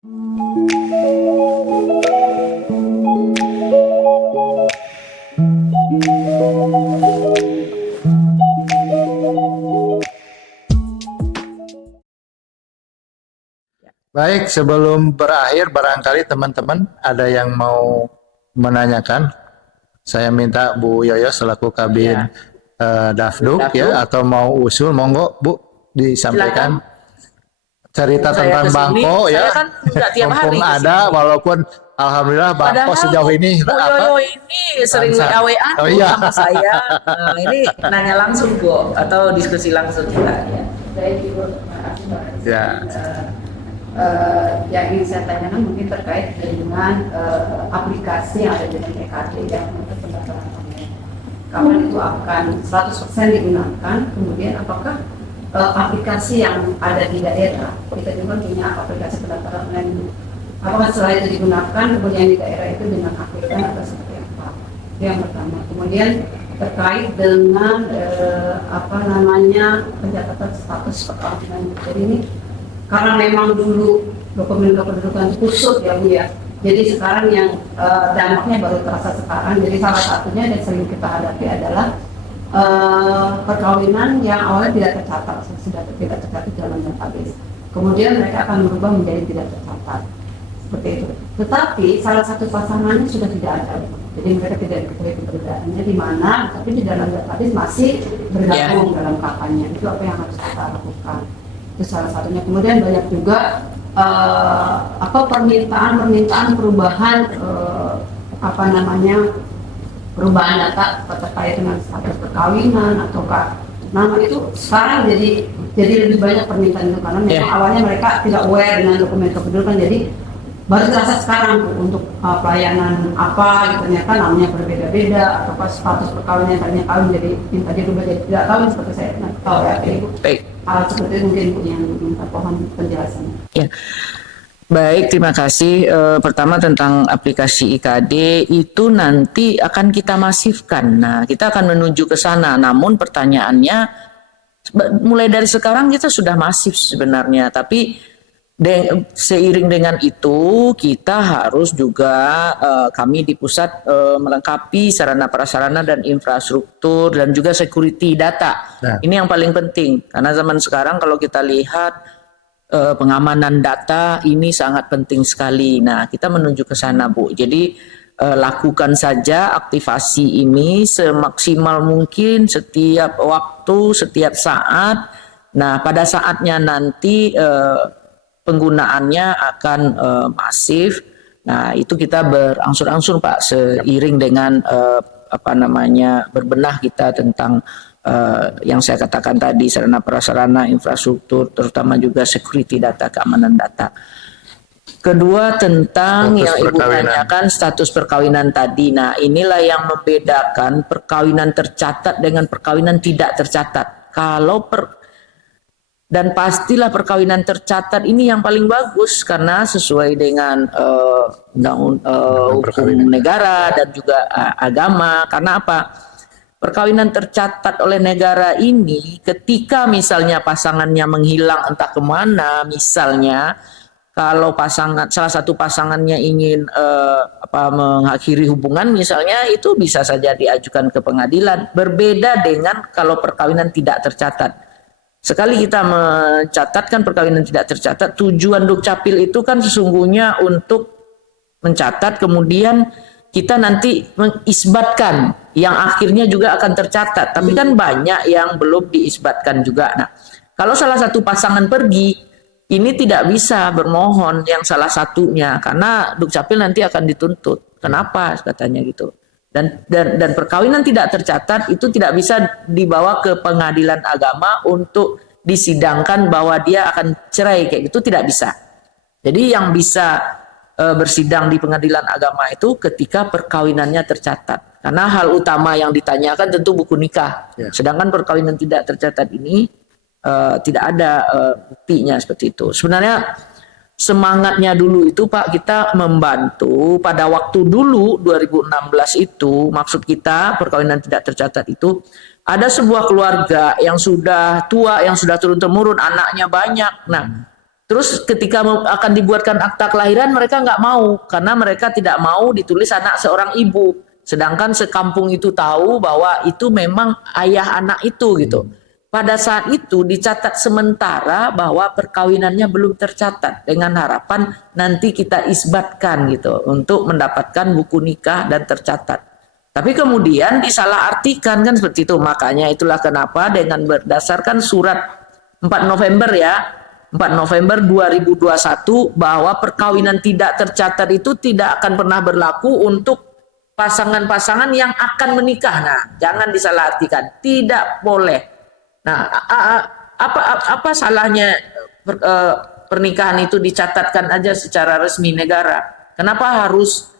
Baik, sebelum berakhir barangkali teman-teman ada yang mau menanyakan. Saya minta Bu Yoyo selaku Kabid Dafduk ya, atau mau usul, monggo Bu disampaikan. Silakan. Cerita tentang Bangko ya. Saya kan nggak tiap hari Mumpung ke ada, sini. walaupun alhamdulillah Bangko Padahal sejauh ini Bu Yoyo ini sering WA-WA iya. sama saya. Nah, ini nanya langsung Bu, atau diskusi langsung juga ya. Baik Ibu, terima kasih Mbak. Ya. Yang ingin saya tanyakan mungkin terkait dengan aplikasi yang ada di EKD yang untuk pendaftaran online. Kapan itu akan 100% digunakan? Kemudian apakah aplikasi yang ada di daerah, kita juga punya aplikasi pendaftaran online, apakah setelah itu digunakan kemudian di daerah itu dengan aktifkan atau seperti apa? Itu yang pertama. Kemudian terkait dengan pencatatan status perkawinan. Jadi ini karena memang dulu dokumen kependudukan kusut ya Bu ya. Jadi sekarang yang dampaknya baru terasa sekarang. Jadi salah satunya yang sering kita hadapi adalah perkawinan yang awalnya tidak tercatat, sudah tidak tercatat dalam database. Kemudian mereka akan berubah menjadi tidak tercatat. Seperti itu. Tetapi salah satu pasangannya sudah tidak ada. Jadi mereka tidak diketahui keberadaannya di mana, tapi di dalam database masih bergabung dalam kakaknya. Itu apa yang harus kita lakukan. Itu salah satunya. Kemudian banyak juga permintaan perubahan perubahan data terkait dengan status perkawinan ataukah nama itu sekarang jadi lebih banyak permintaan itu karena memang awalnya mereka tidak aware dengan dokumen kependudukan, jadi baru terasa sekarang untuk pelayanan apa gitu, ternyata namanya berbeda-beda ataukah status perkawinan yang tadinya kawin jadi yang tadi berubah jadi tidak kawin seperti saya tahu ya Ibu. Hal seperti itu mungkin Bu yang minta pohon penjelasannya. Ya. Baik, terima kasih. Pertama tentang aplikasi IKD itu nanti akan kita masifkan. Nah, kita akan menuju ke sana. Namun pertanyaannya, mulai dari sekarang kita sudah masif sebenarnya. Tapi seiring dengan itu kita harus juga kami di pusat melengkapi sarana prasarana dan infrastruktur dan juga security data. Nah, ini yang paling penting karena zaman sekarang kalau kita lihat pengamanan data ini sangat penting sekali. Nah, kita menuju ke sana, Bu. Jadi lakukan saja aktivasi ini semaksimal mungkin setiap waktu, setiap saat. Nah, pada saatnya nanti penggunaannya akan masif. Nah, itu kita berangsur-angsur Pak seiring dengan berbenah kita tentang yang saya katakan tadi, sarana prasarana infrastruktur, terutama juga security data, keamanan data. Kedua tentang status yang Ibu tanyakan status perkawinan tadi. Nah, inilah yang membedakan perkawinan tercatat dengan perkawinan tidak tercatat. Dan pastilah perkawinan tercatat ini yang paling bagus karena sesuai dengan hukum negara dan juga agama. Karena apa? Perkawinan tercatat oleh negara ini ketika misalnya pasangannya menghilang entah kemana, misalnya kalau salah satu pasangannya ingin mengakhiri hubungan misalnya, itu bisa saja diajukan ke pengadilan. Berbeda dengan kalau perkawinan tidak tercatat. Sekali kita mencatatkan perkawinan tidak tercatat, tujuan Dukcapil itu kan sesungguhnya untuk mencatat kemudian kita nanti mengisbatkan yang akhirnya juga akan tercatat. Tapi kan banyak yang belum diisbatkan juga. Nah, kalau salah satu pasangan pergi, ini tidak bisa bermohon yang salah satunya karena Dukcapil nanti akan dituntut. Kenapa katanya gitu. Dan perkawinan tidak tercatat itu tidak bisa dibawa ke pengadilan agama untuk disidangkan bahwa dia akan cerai kayak gitu, tidak bisa. Jadi yang bisa bersidang di pengadilan agama itu ketika perkawinannya tercatat. Karena hal utama yang ditanyakan tentu buku nikah. Sedangkan perkawinan tidak tercatat ini tidak ada buktinya seperti itu. Sebenarnya semangatnya dulu itu Pak, kita membantu pada waktu dulu 2016 itu, maksud kita perkawinan tidak tercatat itu ada sebuah keluarga yang sudah tua, yang sudah turun-temurun, anaknya banyak. Nah, Terus ketika akan dibuatkan akta kelahiran mereka nggak mau karena mereka tidak mau ditulis anak seorang ibu. Sedangkan sekampung itu tahu bahwa itu memang ayah anak itu gitu. Pada saat itu dicatat sementara bahwa perkawinannya belum tercatat dengan harapan nanti kita isbatkan gitu untuk mendapatkan buku nikah dan tercatat. Tapi kemudian disalahartikan kan seperti itu. Makanya itulah kenapa dengan berdasarkan surat 4 November ya 4 November 2021 bahwa perkawinan tidak tercatat itu tidak akan pernah berlaku untuk pasangan-pasangan yang akan menikah. Nah, jangan disalahartikan, tidak boleh. Nah, apa salahnya pernikahan itu dicatatkan aja secara resmi negara? Kenapa harus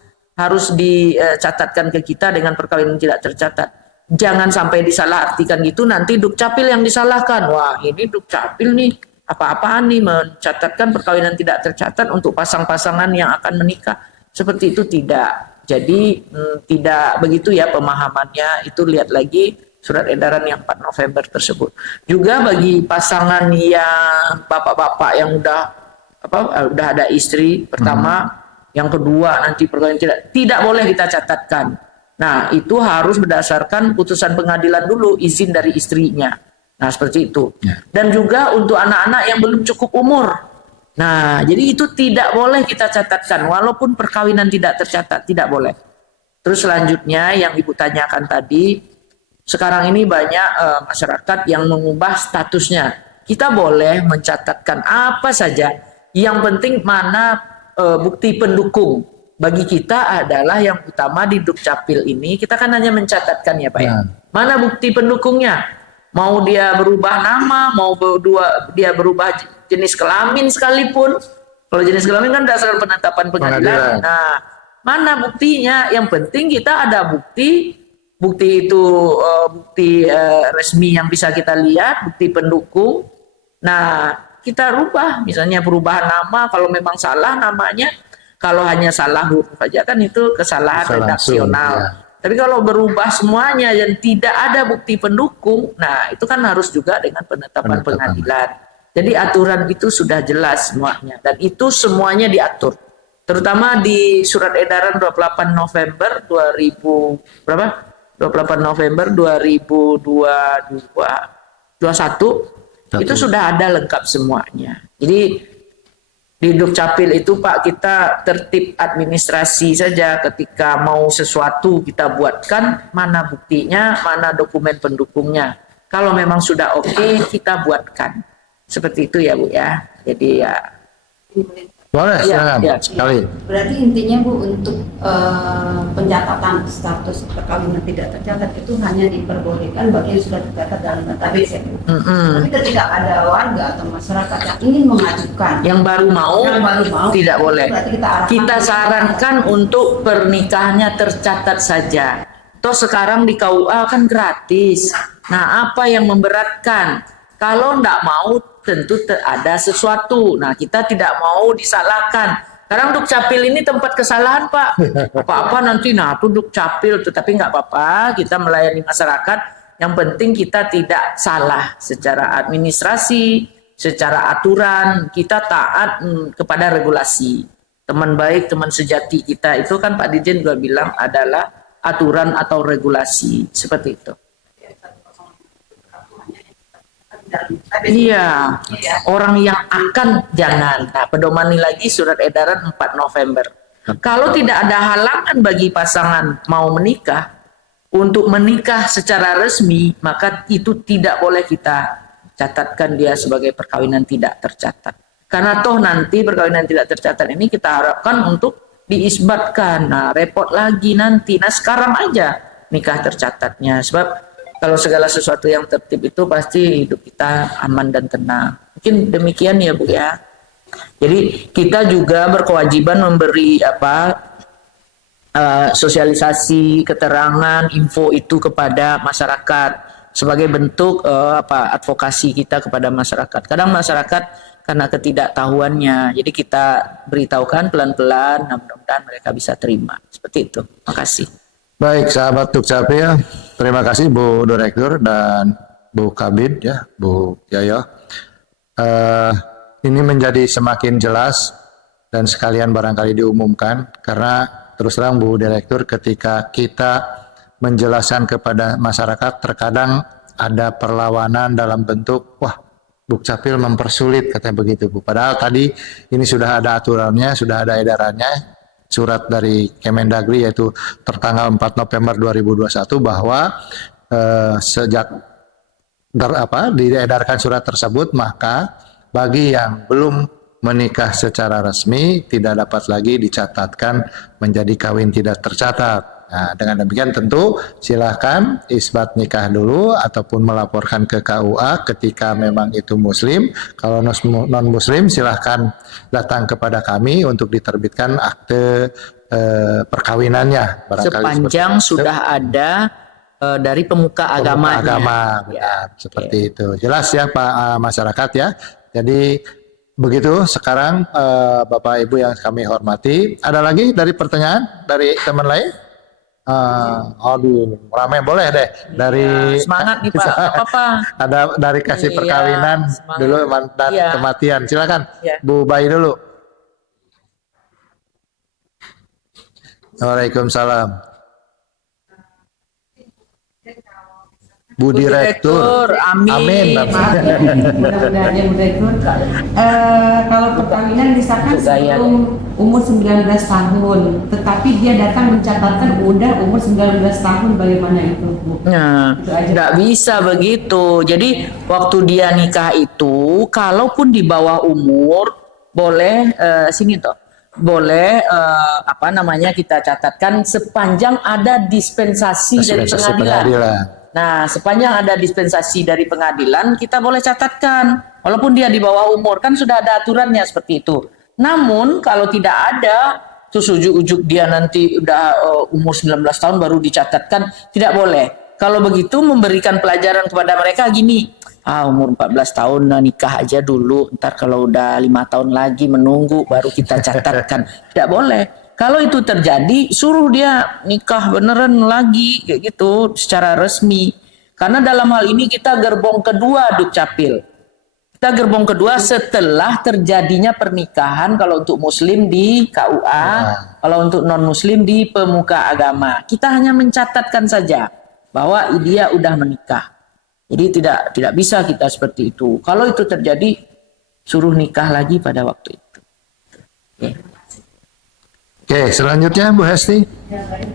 dicatatkan ke kita dengan perkawinan tidak tercatat? Jangan sampai disalahartikan gitu, nanti Dukcapil yang disalahkan. Wah, ini Dukcapil nih apa-apaan nih mencatatkan perkawinan tidak tercatat untuk pasang-pasangan yang akan menikah. Seperti itu tidak. Jadi tidak begitu ya pemahamannya. Itu lihat lagi surat edaran yang 4 November tersebut. Juga bagi pasangan yang bapak-bapak yang udah ada istri pertama, yang kedua nanti perkawinan tidak boleh kita catatkan. Nah, itu harus berdasarkan putusan pengadilan dulu, izin dari istrinya. Nah, seperti itu. Dan juga untuk anak-anak yang belum cukup umur. Nah, jadi itu tidak boleh kita catatkan. Walaupun perkawinan tidak tercatat, tidak boleh. Terus selanjutnya yang Ibu tanyakan tadi, sekarang ini banyak masyarakat yang mengubah statusnya. Kita boleh mencatatkan apa saja. Yang penting mana bukti pendukung. Bagi kita adalah yang utama di Dukcapil ini, kita kan hanya mencatatkan ya Pak ya. Mana bukti pendukungnya? Mau dia berubah nama, mau dia berubah jenis kelamin sekalipun. Kalau jenis kelamin kan dasar penetapan pengadilan. Nah, mana buktinya? Yang penting kita ada bukti itu bukti resmi yang bisa kita lihat, bukti pendukung. Nah, kita rubah, misalnya perubahan nama, kalau memang salah namanya, kalau hanya salah huruf saja kan itu kesalahan redaksional. Ya. Tapi kalau berubah semuanya dan tidak ada bukti pendukung, nah itu kan harus juga dengan penetapan pengadilan. Jadi aturan itu sudah jelas semuanya dan itu semuanya diatur. Terutama di surat edaran 28 November 28 November 2021 itu sudah ada lengkap semuanya. Jadi di Dukcapil itu Pak, kita tertib administrasi saja. Ketika mau sesuatu kita buatkan, mana buktinya, mana dokumen pendukungnya. Kalau memang sudah oke, kita buatkan. Seperti itu ya Bu ya. Jadi ya. Boleh, silakan sekali. Berarti intinya Bu, untuk pencatatan status perkawinan tidak tercatat itu hanya diperbolehkan bagi yang sudah tercatat dalam database ya Bu. Tapi ketika ada warga atau masyarakat yang ingin mengajukan, yang baru mau tidak boleh. Kita sarankan untuk pernikahannya tercatat saja. Toh sekarang di KUA kan gratis. Nah, apa yang memberatkan? Kalau enggak mau tentu ada sesuatu. Nah, kita tidak mau disalahkan. Sekarang Dukcapil ini tempat kesalahan, Pak. Apa-apa nanti, nah itu Dukcapil, tapi nggak apa-apa. Kita melayani masyarakat. Yang penting kita tidak salah secara administrasi, secara aturan. Kita taat kepada regulasi. Teman baik, teman sejati kita itu kan Pak Dirjen juga bilang adalah aturan atau regulasi. Seperti itu. Iya, orang yang akan jangan. Nah, pedomani lagi surat edaran 4 November. Kalau tidak ada halangan bagi pasangan mau menikah untuk menikah secara resmi, maka itu tidak boleh kita catatkan dia sebagai perkawinan tidak tercatat. Karena toh nanti perkawinan tidak tercatat ini kita harapkan untuk diisbatkan. Nah, repot lagi nanti. Nah, sekarang aja nikah tercatatnya. Sebab kalau segala sesuatu yang tertib itu pasti hidup kita aman dan tenang. Mungkin demikian ya Bu ya. Jadi kita juga berkewajiban memberi sosialisasi, keterangan, info itu kepada masyarakat sebagai bentuk advokasi kita kepada masyarakat. Kadang masyarakat karena ketidaktahuannya, jadi kita beritahukan pelan-pelan, mudah-mudahan mereka bisa terima. Seperti itu. Makasih. Baik, sahabat Dukcapil, terima kasih Bu Direktur dan Bu Kabid ya, Bu Yoyo. ini menjadi semakin jelas dan sekalian barangkali diumumkan, karena terus terang Bu Direktur, ketika kita menjelaskan kepada masyarakat terkadang ada perlawanan dalam bentuk wah Dukcapil mempersulit katanya begitu Bu. Padahal tadi ini sudah ada aturannya, sudah ada edarannya, surat dari Kemendagri yaitu tertanggal 4 November 2021 bahwa sejak diedarkan surat tersebut, maka bagi yang belum menikah secara resmi tidak dapat lagi dicatatkan menjadi kawin tidak tercatat. Nah, dengan demikian tentu silahkan isbat nikah dulu ataupun melaporkan ke KUA ketika memang itu muslim. Kalau non muslim silahkan datang kepada kami untuk diterbitkan akte perkawinannya. Sepanjang sudah ada dari pemuka agamanya. Agama, benar, seperti itu. Jelas ya Pak masyarakat ya. Jadi begitu sekarang Bapak Ibu yang kami hormati. Ada lagi dari pertanyaan dari teman lain? Aduh, ramai boleh deh dari semangat nih Pak, apa-apa. Ada dari kasih perkawinan semangat. Dulu dan kematian. Silakan Bu Bayi dulu. Waalaikumsalam. Bu Direktur, amin. Mudah-mudahan Bu Direktur. Kalau perkawinan disahkan sebelum umur 19 tahun, tetapi dia datang mencatatkan udah umur 19 tahun, bagaimana itu Bu? Nah, nggak bisa begitu. Jadi waktu dia nikah itu, kalaupun di bawah umur, boleh boleh kita catatkan sepanjang ada dispensasi dari pengadilan. Nah, sepanjang ada dispensasi dari pengadilan, kita boleh catatkan. Walaupun dia di bawah umur, kan sudah ada aturannya seperti itu. Namun, kalau tidak ada, terus ujuk-ujuk dia nanti udah umur 19 tahun baru dicatatkan, tidak boleh. Kalau begitu, memberikan pelajaran kepada mereka gini, umur 14 tahun nikah aja dulu, ntar kalau udah 5 tahun lagi menunggu, baru kita catatkan. Tidak boleh. Kalau itu terjadi, suruh dia nikah beneran lagi kayak gitu secara resmi. Karena dalam hal ini kita gerbong kedua Dukcapil. Kita gerbong kedua setelah terjadinya pernikahan kalau untuk muslim di KUA, kalau untuk non muslim di pemuka agama. Kita hanya mencatatkan saja bahwa dia udah menikah. Jadi tidak bisa kita seperti itu. Kalau itu terjadi, suruh nikah lagi pada waktu itu. Oke, selanjutnya Bu Hesti. Ya, baik.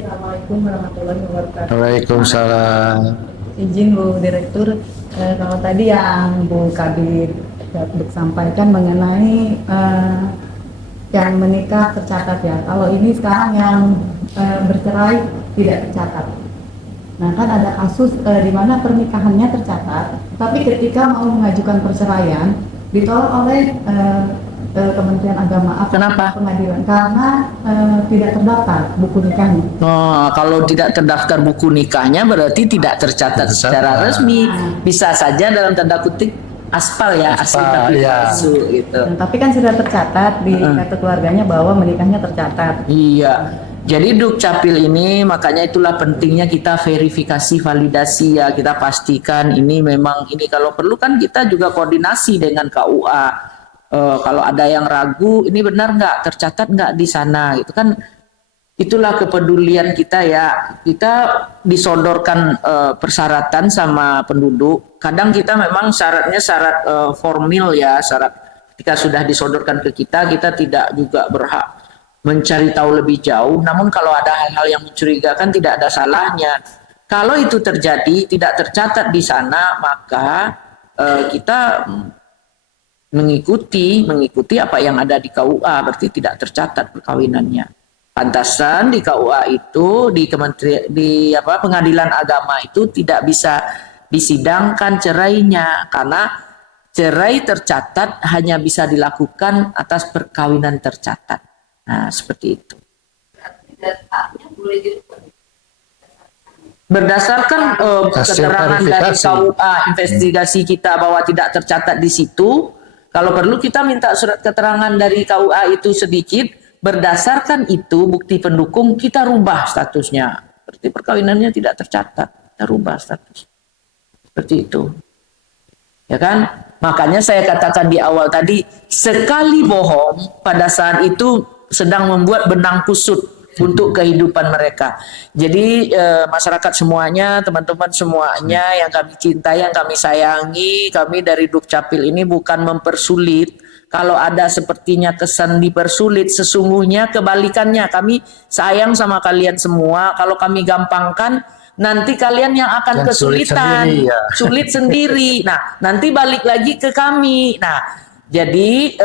Assalamualaikum warahmatullahi wabarakatuh. Waalaikumsalam. Izin Bu Direktur, kalau tadi yang Bu Kabir sampaikan mengenai yang menikah tercatat ya. Kalau ini sekarang yang bercerai tidak tercatat. Nah, kan ada kasus di mana pernikahannya tercatat, tapi ketika mau mengajukan perceraian ditolak oleh Kementerian Agama. Kenapa? Pengadilan karena tidak terdaftar buku nikahnya. Kalau tidak terdaftar buku nikahnya berarti tidak tercatat secara resmi. Bisa saja dalam tanda kutip aspal ya, asli tapi palsu gitu. Tapi kan sudah tercatat di kartu keluarganya bahwa menikahnya tercatat. Iya. Jadi Dukcapil ini makanya itulah pentingnya kita verifikasi validasi ya, kita pastikan ini memang ini, kalau perlu kan kita juga koordinasi dengan KUA. Kalau ada yang ragu ini benar nggak tercatat nggak di sana gitu kan, itulah kepedulian kita ya. Kita disodorkan persyaratan sama penduduk, kadang kita memang syaratnya syarat formil ya, syarat ketika sudah disodorkan ke kita tidak juga berhak mencari tahu lebih jauh. Namun kalau ada hal-hal yang mencurigakan tidak ada salahnya. Kalau itu terjadi tidak tercatat di sana, maka kita mengikuti apa yang ada di KUA, berarti tidak tercatat perkawinannya. Pantasan di KUA itu di Pengadilan Agama itu tidak bisa disidangkan cerainya, karena cerai tercatat hanya bisa dilakukan atas perkawinan tercatat. Nah, seperti itu. Berdasarkan keterangan dari KUA investigasi kita bahwa tidak tercatat di situ, kalau perlu kita minta surat keterangan dari KUA itu sedikit, berdasarkan itu bukti pendukung kita rubah statusnya. Berarti perkawinannya tidak tercatat, kita rubah status. Seperti itu. ya kan? Makanya saya katakan di awal tadi, sekali bohong pada saat itu sedang membuat benang kusut untuk kehidupan mereka. Jadi masyarakat semuanya, teman-teman semuanya yang kami cintai, yang kami sayangi, kami dari Dukcapil ini bukan mempersulit. Kalau ada sepertinya kesan dipersulit, sesungguhnya kebalikannya, kami sayang sama kalian semua. Kalau kami gampangkan, nanti kalian yang akan Yang sulit kesulitan, sendiri, ya. sulit sendiri. Nah, nanti balik lagi ke kami. Nah, jadi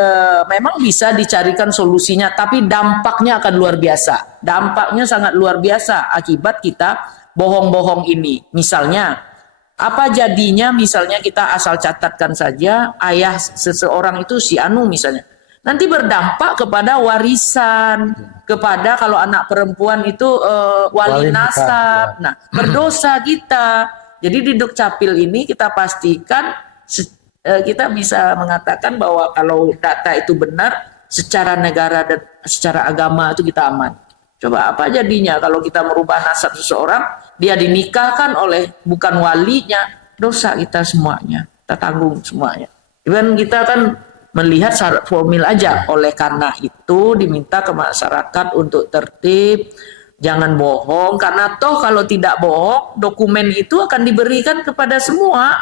memang bisa dicarikan solusinya, tapi dampaknya akan luar biasa. Dampaknya sangat luar biasa akibat kita bohong-bohong ini. Misalnya, apa jadinya misalnya kita asal catatkan saja ayah seseorang itu si Anu misalnya. Nanti berdampak kepada warisan, kepada kalau anak perempuan itu wali Wali nikah, nasab. ya. Nah, berdosa kita. Jadi di Dukcapil ini kita pastikan kita bisa mengatakan bahwa kalau data itu benar, secara negara dan secara agama itu kita aman. Coba apa jadinya kalau kita merubah nasab seseorang, dia dinikahkan oleh bukan walinya, dosa kita semuanya, kita tanggung semuanya. Even kita kan melihat syarat formil aja, oleh karena itu diminta ke masyarakat untuk tertib, jangan bohong, karena toh kalau tidak bohong, dokumen itu akan diberikan kepada semua,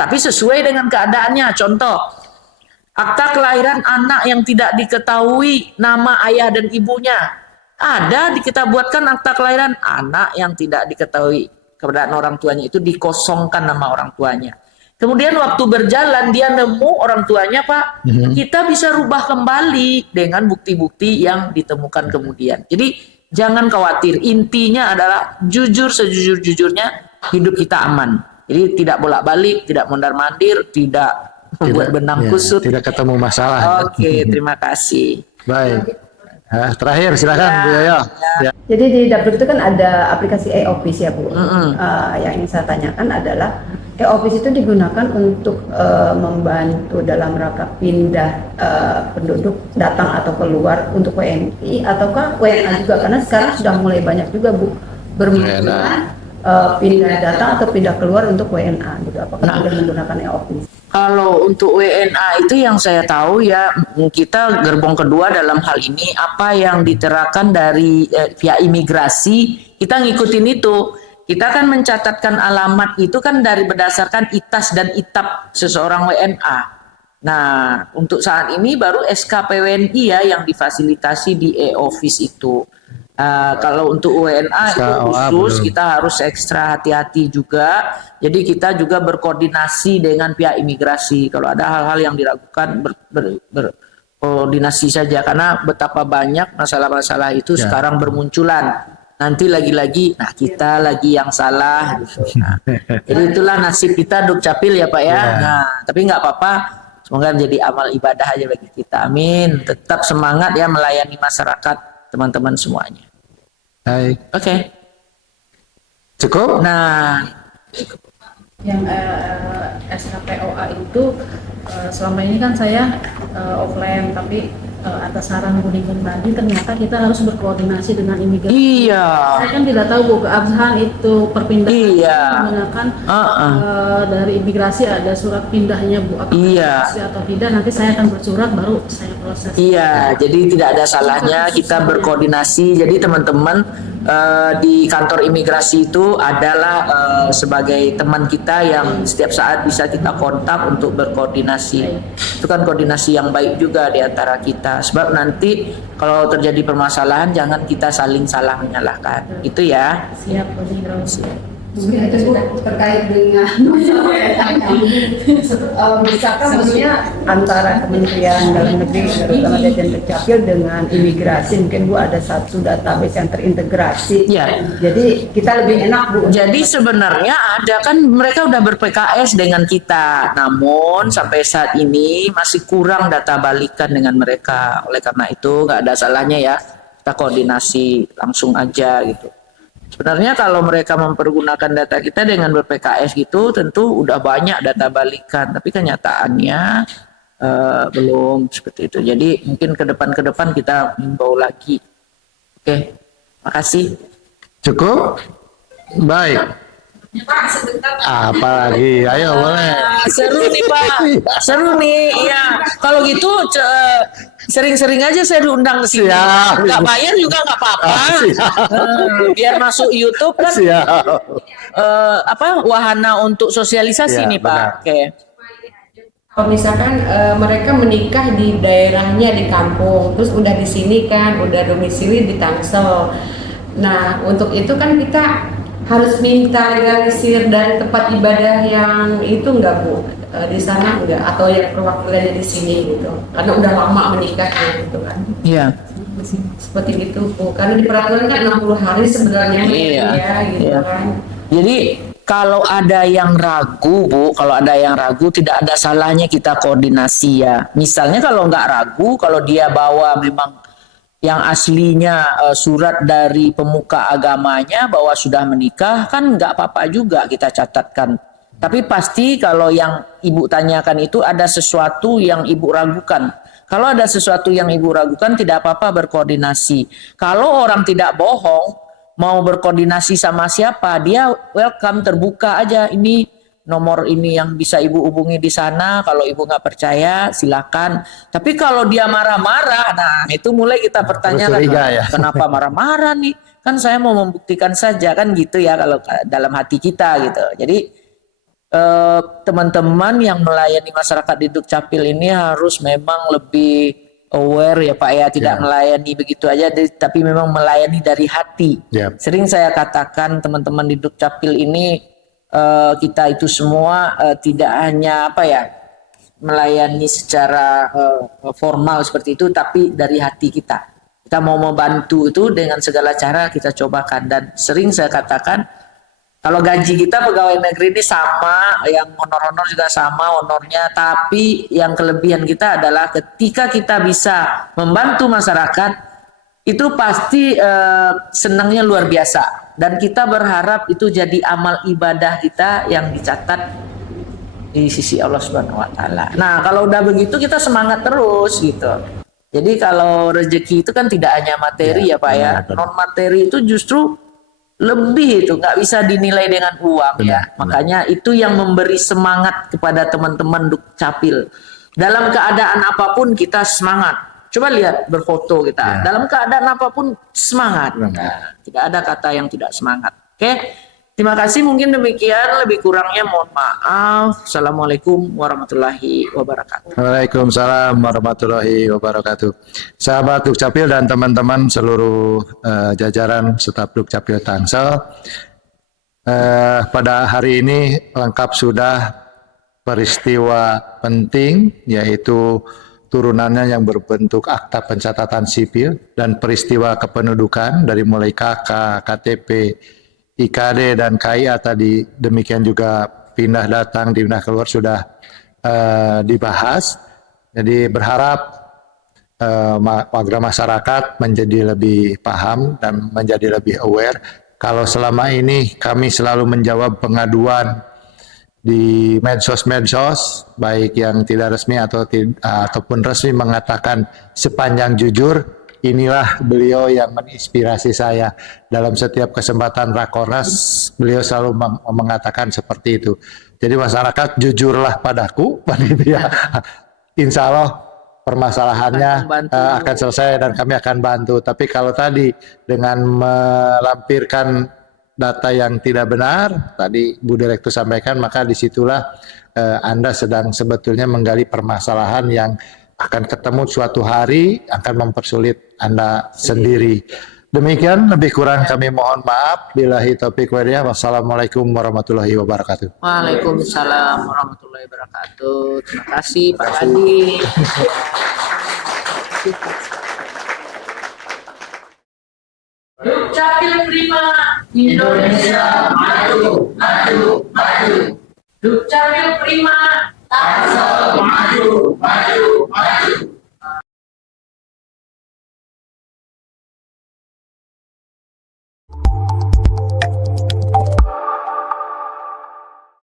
tapi sesuai dengan keadaannya. Contoh, akta kelahiran anak yang tidak diketahui nama ayah dan ibunya. Ada kita buatkan akta kelahiran anak yang tidak diketahui keberadaan orang tuanya, itu dikosongkan nama orang tuanya. Kemudian waktu berjalan dia nemu orang tuanya, Pak, kita bisa rubah kembali dengan bukti-bukti yang ditemukan kemudian. Jadi jangan khawatir, intinya adalah jujur sejujur-jujurnya, hidup kita aman. Jadi tidak bolak-balik, tidak mondar-mandir, tidak membuat benang kusut. Tidak ketemu masalah. Oke, terima kasih. Baik. Terakhir silakan Bu Yoyo. Ya. Jadi di Dapduk itu kan ada aplikasi e-office ya Bu. Yang ingin saya tanyakan adalah e-office itu digunakan untuk membantu dalam rangka pindah penduduk datang atau keluar untuk WNI ataukah WNA juga, karena sekarang sudah mulai banyak juga Bu bermunculan pindah datang atau pindah keluar untuk WNA gitu. Apakah boleh menggunakan e-office? Kalau untuk WNA itu yang saya tahu ya, kita gerbong kedua dalam hal ini, apa yang diterapkan dari pihak imigrasi, kita ngikutin itu. Kita kan mencatatkan alamat itu kan dari berdasarkan ITAS dan ITAP seseorang WNA. Nah, untuk saat ini baru SKPWNI ya yang difasilitasi di e-office itu. Kalau untuk WNA itu khusus kita harus ekstra hati-hati juga. Jadi kita juga berkoordinasi dengan pihak imigrasi. Kalau ada hal-hal yang diragukan berkoordinasi saja, karena betapa banyak masalah-masalah itu sekarang bermunculan. Nanti lagi-lagi, nah kita lagi yang salah. Nah, jadi itulah nasib kita Dukcapil ya Pak ya. Nah, tapi nggak apa-apa. Semoga jadi amal ibadah aja bagi kita. Amin. Tetap semangat ya melayani masyarakat. Teman-teman semuanya. Baik. Oke. Cukup? Nah, Yang SKPOA itu selama ini kan saya offline, tapi atas saran Bu Niken tadi ternyata kita harus berkoordinasi dengan imigrasi. iya. Saya kan tidak tahu Bu, keabsahan itu perpindahan menggunakan dari imigrasi ada surat pindahnya Bu, apakah imigrasi atau tidak, nanti saya akan bersurat baru saya proses. Iya, jadi tidak ada salahnya kita berkoordinasi. Jadi teman-teman di kantor imigrasi itu adalah sebagai teman kita yang setiap saat bisa kita kontak untuk berkoordinasi. Itu kan koordinasi yang baik juga di antara kita. Sebab nanti kalau terjadi permasalahan jangan kita saling salah menyalahkan. Itu ya. Siap, Bu Niro. Mungkin itu Bu terkait dengan bisakah maksudnya antara Kementerian Dalam Negeri terutama Dirjen Dukcapil dengan imigrasi, mungkin Bu ada satu database yang terintegrasi. Ya. Jadi kita lebih enak Bu. Jadi sebenarnya ada kan mereka udah ber-PKS dengan kita, namun sampai saat ini masih kurang data balikan dengan mereka. Oleh karena itu nggak ada salahnya ya kita koordinasi langsung aja gitu. Sebenarnya kalau mereka mempergunakan data kita dengan ber-PKS gitu, tentu udah banyak data balikan, tapi kenyataannya belum seperti itu. Jadi mungkin ke depan kita himbau lagi. Oke, makasih. Cukup? Baik. Pak, sebentar. Apalagi, ayo boleh. Seru nih Pak, seru nih. Iya, kalau gitu sering-sering aja saya diundang ke sini. Siap. Nggak bayar juga nggak apa-apa. Siap. Biar masuk YouTube kan Siap. wahana untuk sosialisasi Iya, nih Pak. benar. Oke. Kalau misalkan mereka menikah di daerahnya di kampung, terus udah di sini kan, udah domisili di Tangsel. Nah, untuk itu kan kita harus minta legalisir dari tempat ibadah yang itu enggak Bu? Di sana enggak, atau yang perwakilannya di sini gitu. Karena udah lama menikahnya gitu kan. Iya. Seperti itu Bu. Karena di peraturan kan 60 hari sebenarnya Iya. ya gitu Iya. kan. Jadi kalau ada yang ragu Bu, kalau ada yang ragu tidak ada salahnya kita koordinasi ya. Misalnya kalau nggak ragu, kalau dia bawa memang yang aslinya surat dari pemuka agamanya bahwa sudah menikah, kan nggak apa-apa juga kita catatkan. Tapi pasti kalau yang ibu tanyakan itu ada sesuatu yang ibu ragukan. Kalau ada sesuatu yang ibu ragukan tidak apa-apa berkoordinasi. Kalau orang tidak bohong, mau berkoordinasi sama siapa, dia welcome, terbuka aja. Ini nomor ini yang bisa ibu hubungi di sana. Kalau ibu nggak percaya, silakan. Tapi kalau dia marah-marah, nah itu mulai kita pertanyakan, Terus curiga ya. kenapa marah-marah nih? Kan saya mau membuktikan saja kan gitu ya kalau dalam hati kita gitu. Jadi teman-teman yang melayani masyarakat di Dukcapil ini harus memang lebih aware ya Pak ya, tidak Ya. melayani begitu aja, tapi memang melayani dari hati. Ya. Sering saya katakan teman-teman di Dukcapil ini kita itu semua tidak hanya melayani secara formal seperti itu, tapi dari hati kita. Kita mau membantu itu dengan segala cara kita cobakan, dan sering saya katakan kalau gaji kita pegawai negeri ini sama, yang honor-honor juga sama honornya, tapi yang kelebihan kita adalah ketika kita bisa membantu masyarakat, itu pasti senangnya luar biasa. Dan kita berharap itu jadi amal ibadah kita yang dicatat di sisi Allah Subhanahu wa taala. Nah, kalau udah begitu kita semangat terus gitu. Jadi kalau rezeki itu kan tidak hanya materi ya Pak ya. Non materi itu justru lebih, itu nggak bisa dinilai dengan uang ya. Makanya itu yang memberi semangat kepada teman-teman Dukcapil. Dalam keadaan apapun kita semangat. Coba lihat berfoto kita. Dalam keadaan apapun semangat. Nah, tidak ada kata yang tidak semangat. Oke. Terima kasih, mungkin demikian, lebih kurangnya mohon maaf. Assalamualaikum warahmatullahi wabarakatuh. Waalaikumsalam warahmatullahi wabarakatuh. Sahabat Dukcapil dan teman-teman seluruh jajaran staf Dukcapil Tangsel, pada hari ini lengkap sudah peristiwa penting, yaitu turunannya yang berbentuk akta pencatatan sipil dan peristiwa kependudukan dari mulai KK, KTP, IKD dan KIA tadi, demikian juga pindah datang, pindah keluar sudah dibahas. Jadi berharap warga masyarakat menjadi lebih paham dan menjadi lebih aware. Kalau selama ini kami selalu menjawab pengaduan di medsos-medsos, baik yang tidak resmi ataupun resmi, mengatakan sepanjang jujur, inilah beliau yang menginspirasi saya. Dalam setiap kesempatan Rakornas, beliau selalu mengatakan seperti itu. Jadi masyarakat, jujurlah padaku, begitu ya. Insya Allah permasalahannya akan selesai dan kami akan bantu. Tapi kalau tadi dengan melampirkan data yang tidak benar, tadi Bu Direktur sampaikan, maka disitulah Anda sedang sebetulnya menggali permasalahan yang akan ketemu suatu hari akan mempersulit Anda sendiri. Demikian, lebih kurang kami mohon maaf. Billahi taufiq wal hidayah. Wassalamualaikum warahmatullahi wabarakatuh. Waalaikumsalam warahmatullahi wabarakatuh. Terima kasih Pak Adi. Dukcapil prima, Indonesia maju, maju, maju. Dukcapil prima, Tangsel maju, maju, maju.